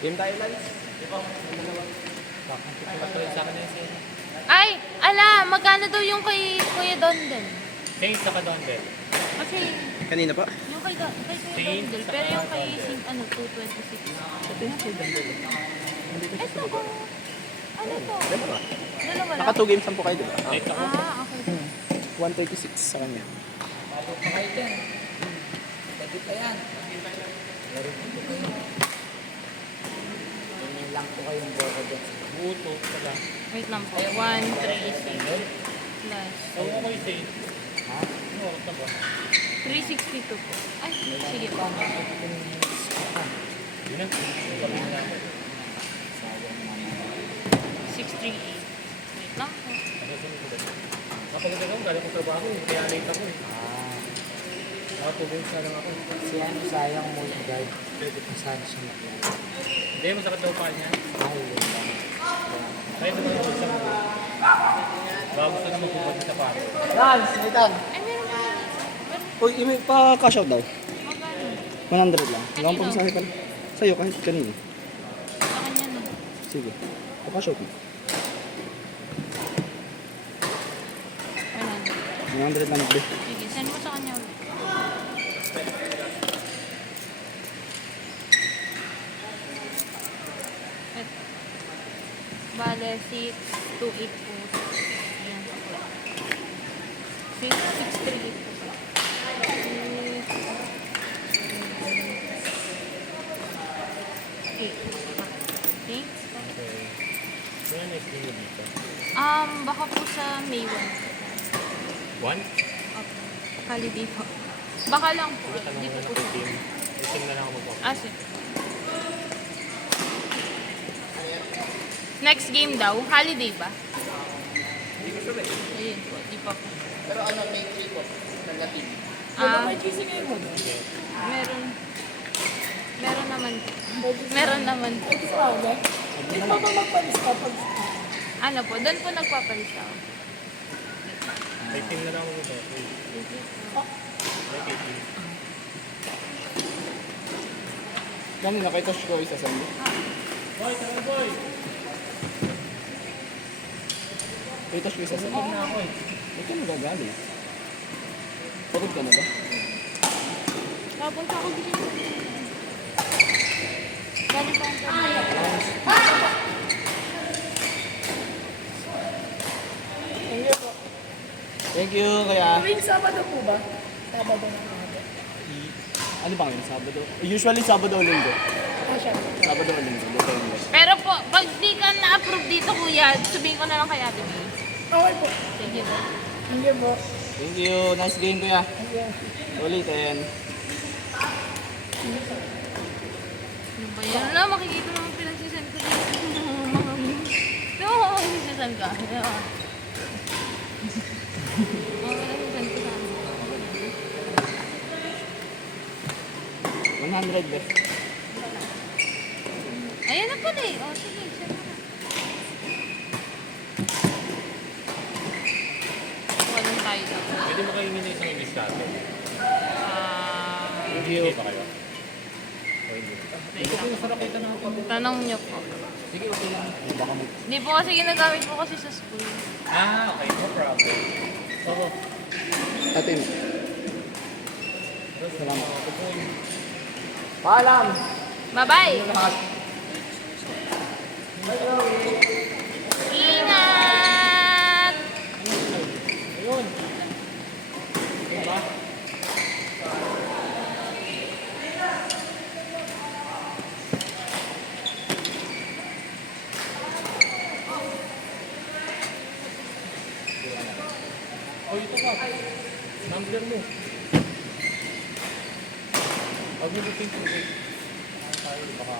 Game tayo, Lance. Ay, ala, magkano daw yung kay Kuya Dondel? Saints saka Dondel. Kasi Kanina pa? yung kay Kuya Dondel, pero yung kay 226. Ito ko. Ano to? Dalawa. Dalawa lang? Naka 2 games ang po kayo, di ba? Saints ako. Ah, okay. 136 sa kanya. Lang po kayong boko dyan. Buto pala. Wait lang po. 136 plus Ako ko yung Saints. Ha? Ano ako ba? 362 po. Ay, sige po. Yun na. 638. Wait lang po. Kapag ako, galing ko trabaho eh. Kaya late ako eh. Nakatubong siya lang ako. Si ano, sayang mo yung guard. Pwede kung saan siya makinig. Hindi, masakit daw pa niya. Ay, yun lang. Kaya naman yung isang bago sa naman pupunta sa pare. Lance, waitan. Ay, meron pa. Uy, pa-cash out daw. Magkano? 100 lang. Wala akong pamasahe pala. Sa'yo, kahit kanina. Sa kanya na. Sige. Pa-cash out mo. 100. 100 lang natin. Sige, send mo sa kanya ulit. Ito. Bale, 628 po. Ayan po pala. 638 po pala. Okay. Thanks. Okay. Kaya next game mo dito. Baka po sa May 1. One? Okay. Holiday po. Baka lang po. Tanong Hindi mo po na po. kung team. Ising na lang ako magpapalala. Ah, sige. Next game daw, holiday ba? Hindi ko sure. Ayun po, di pa po. Pero ano, may click po. Negative. Ah, meron. Meron naman. Meron naman po. Hindi pa ba magpalista pag Ano po, doon po nagpapalista ako. May team na lang ako magpapalala. Okay, team. Kanina, kay Tosh ko isa sa'yo. Boy, tara boy! Kay Tosh ko isa sa'yo. Pag na ako eh. Ito magagaling. Pagod ka na ba? Papunta ako dito. Galing pa ang Thank you, kaya. tuwing Sabado po ba? Sabado na mga. Ano ba ngayon? Sabado? Usually Sabado o Linggo. Ah, siya. Sabado o Linggo. Depende. Pero po, pag di ka na-approve dito, kuya, sabihin ko na lang kay Ate May. Okay po. Sige po. Thank you po. Thank you. Nice game, kuya. Thank you. Ulitin. Ano ba yan? Wala, makikita naman pinagsisend ko dito. Ito, pinagsisend ka. Ito. Pinagsisend ko sa ano. 100 left. Ayan na pala eh. O, sige, send mo na. Walang tayo daw. Pwede mo kayo na isang English natin. Review. Hindi ba kayo? O hindi. Tanong niyo po. Sige, okay lang. Baka mag... Hindi po kasi ginagamit po kasi sa school. Ah, okay. No problem. Oo. Atin. Salamat. Paalam! Bye-bye! Ingat! Ayun. Diba? Oh, ito ka. Number mo. Huwag mo looking to wait. Tayo, baka...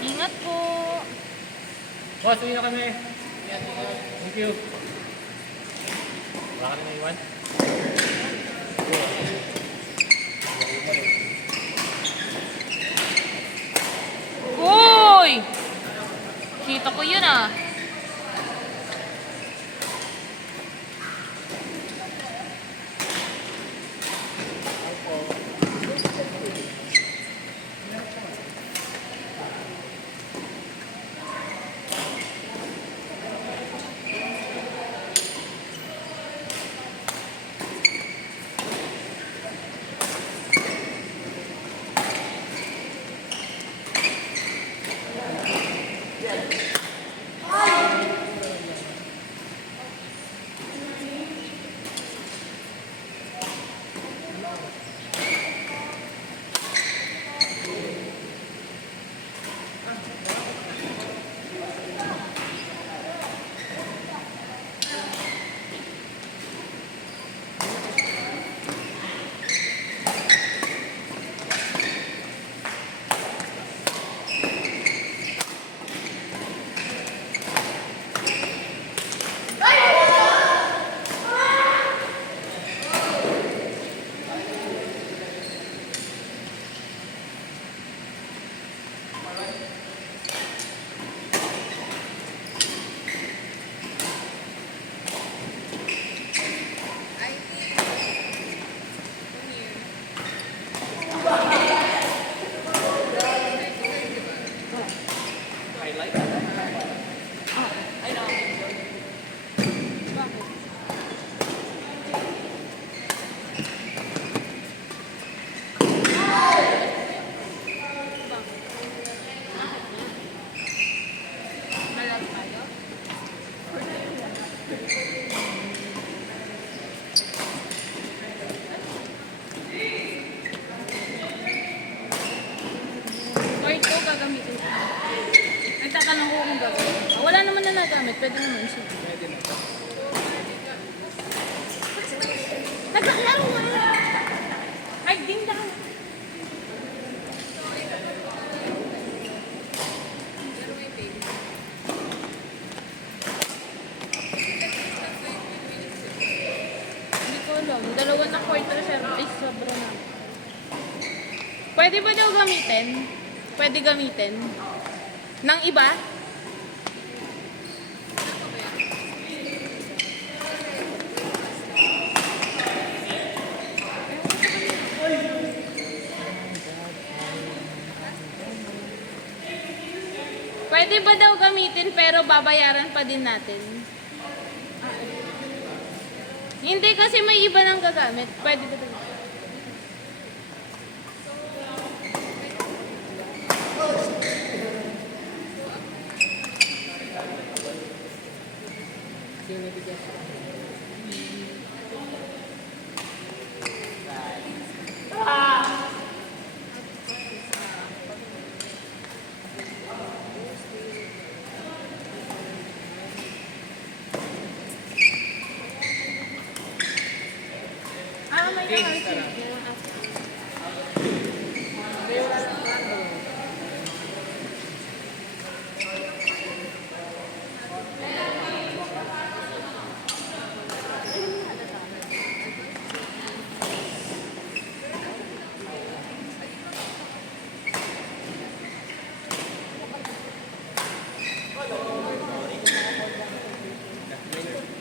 Ingat po! Boss, uwi na kami. Thank you. Wala ka na naiwan? ah. Or ito gagamitin ko. Nagtatanong ko kung gagawin. Wala naman na nagamit. Pwede naman siya. Pwede na. Nagkaklaro nga! Ay, ding dang! Hindi ko alam. Dalawa na quarter service. Ay, sobra na. Pwede ba daw gamitin? Pwede gamitin? Nang iba? Pwede ba daw gamitin pero babayaran pa din natin? Hindi kasi may iba nang gagamit. Pwede ba daw? May naka-receive.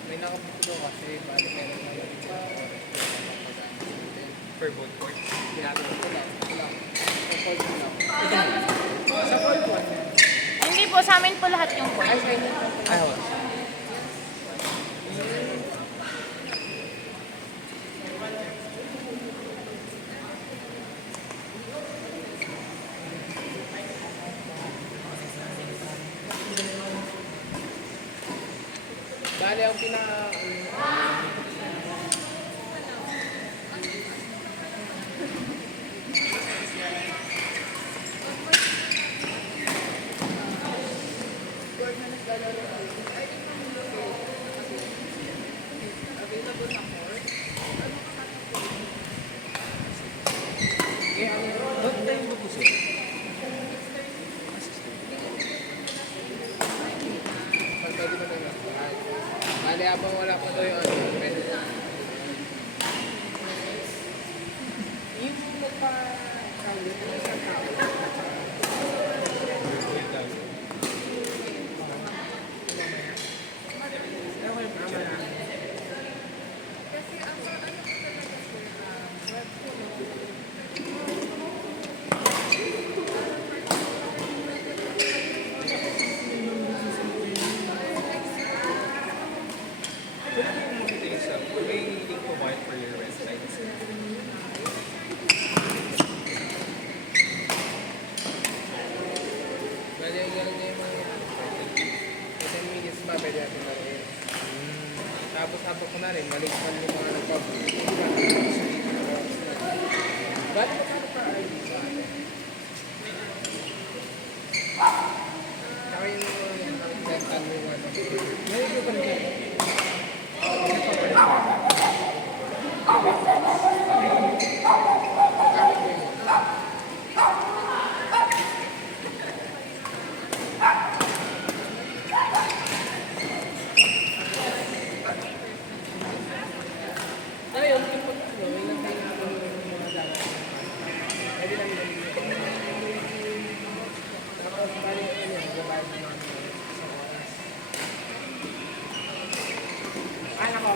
May nakaputo kasi bali meron na per board court. Ginagawa ko lang. Sa court 1. Hindi po, sa amin po lahat yung course. Ay, wala. Bali, ang pwede mo na lang. Bali, habang wala pa to yung ano, pwede na. Yung magpa-kawin, yung isang tao. kunwari, maliit man yung mga nagpabuti. Ba't pa RD sa atin? Saka yung dental yung ano. Ngayon yung kanina. Ayun, yung pag-ano, may nagtayo na yung mga dapat. Pwede lang yun. Tapos, bali ano yan, gabayan mo naman sa oras. Nako.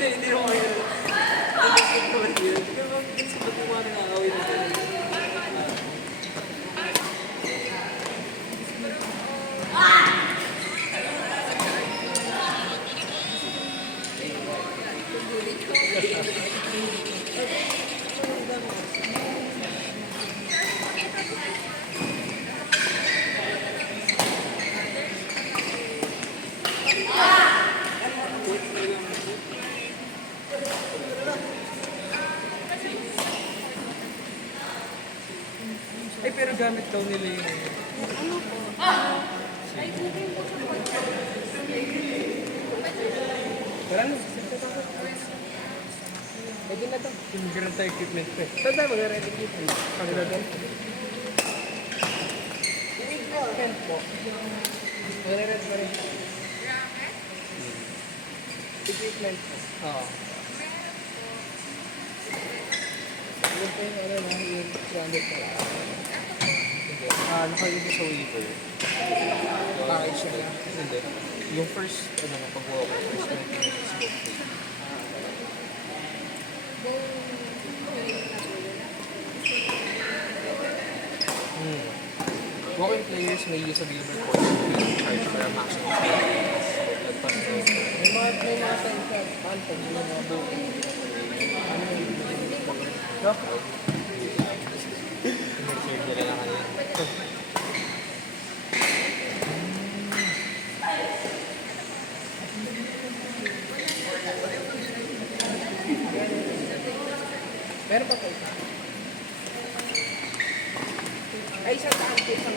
Hindi mo kayo. Hindi mo kayo. Hindi mo kayo nakakawin na sila. Ay, pero gamit daw nila yung... Wala na. Pwede na daw. Magkaroon tayo equipment pa eh. Saan tayo magkaroon equipment? Kanila doon. Equipment po. Magkaroon pa rin. Equipment po. Oo. Yung pa yung ano na, yung 300 pa lang. Nakalito sa waiver. Package na lang. Hindi. Yung first, pag-walk, first 20 minutes go free. Walking players may use available course to charge for a maximum of 10 minutes. May mga sensor. Paano pag yung mga booking? No? Reserve nila lang kanina. Meron pa po. Ay, isang daan po isang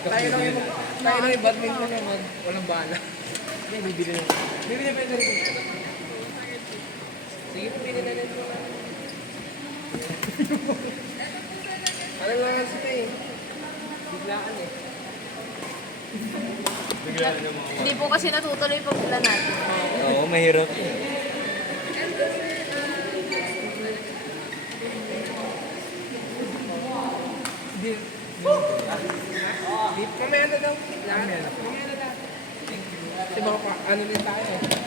tayo lang yung badminton naman. Walang bala. Hindi, bibili na. Bibili pa yung rin. Sige, bibili na rin. Ano lang kasi ito eh. Biglaan eh. Bigla na mga Hindi po kasi natutuloy pag plan natin. Oo, mahirap. Di. Mamaya na daw. Mamaya na daw. Kasi baka ano din tayo eh.